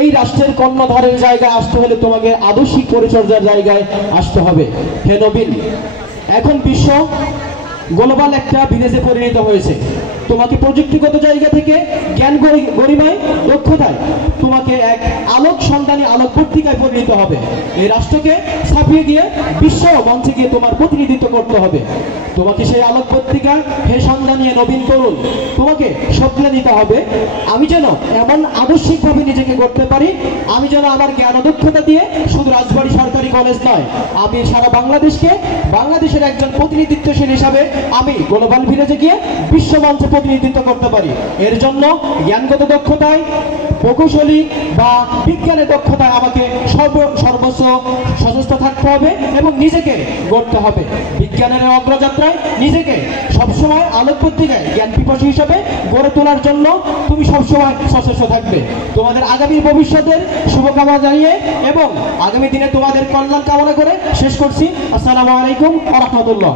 এই রাষ্ট্রের কর্ণধারের জায়গায় আসতে হলে তোমাকে আদর্শিক পরিচর্যার জায়গায় আসতে হবে। হে নবীন, এখন বিশ্ব গ্লোবাল একটা ভিলেজে পরিণত হয়েছে। তোমাকে প্রযুক্তিগত জায়গা থেকে জ্ঞান গরিমায় দক্ষতায় তোমাকে এক আলোক সন্ধানী আলোক পত্রিকায় পরিণত হবে। এই রাষ্ট্রকে ছাপিয়ে গিয়ে বিশ্ব মঞ্চে গিয়ে তোমার প্রতিনিধিত্ব করতে হবে। তোমাকে সেই আলোক পত্রিকা হে সন্ধানী নবীন তরুণ, তোমাকে সতলে নিতে হবে। আমি যেন এমন আদর্শিকভাবে নিজেকে করতে পারি, আমি যেন আমার জ্ঞান দক্ষতা দিয়ে শুধু রাজবাড়ী সরকারি কলেজ নয়, আমি সারা বাংলাদেশের একজন প্রতিনিধিত্বশীল হিসাবে আমি গ্লোবাল ভিলেজে গিয়ে বিশ্ব মঞ্চে প্রতিনিধিত্ব করতে পারি। এর জন্য জ্ঞানগত দক্ষতায়, প্রকৌশলী বা বিজ্ঞানের দক্ষতায় আমাকে সর্বোচ্চ সচেষ্ট থাকতে হবে এবং নিজেকে গড়তে হবে। বিজ্ঞানের অগ্রযাত্রায় নিজেকে সবসময় আলোক পত্রিকায় জ্ঞান পিপাসী হিসাবে গড়ে তোলার জন্য তুমি সবসময় সচেষ্ট থাকবে। তোমাদের আগামী ভবিষ্যতের শুভকামনা জানিয়ে এবং আগামী দিনে তোমাদের কল্যাণ কামনা করে শেষ করছি। আসসালামু আলাইকুম ওয়া রাহমাতুল্লাহ।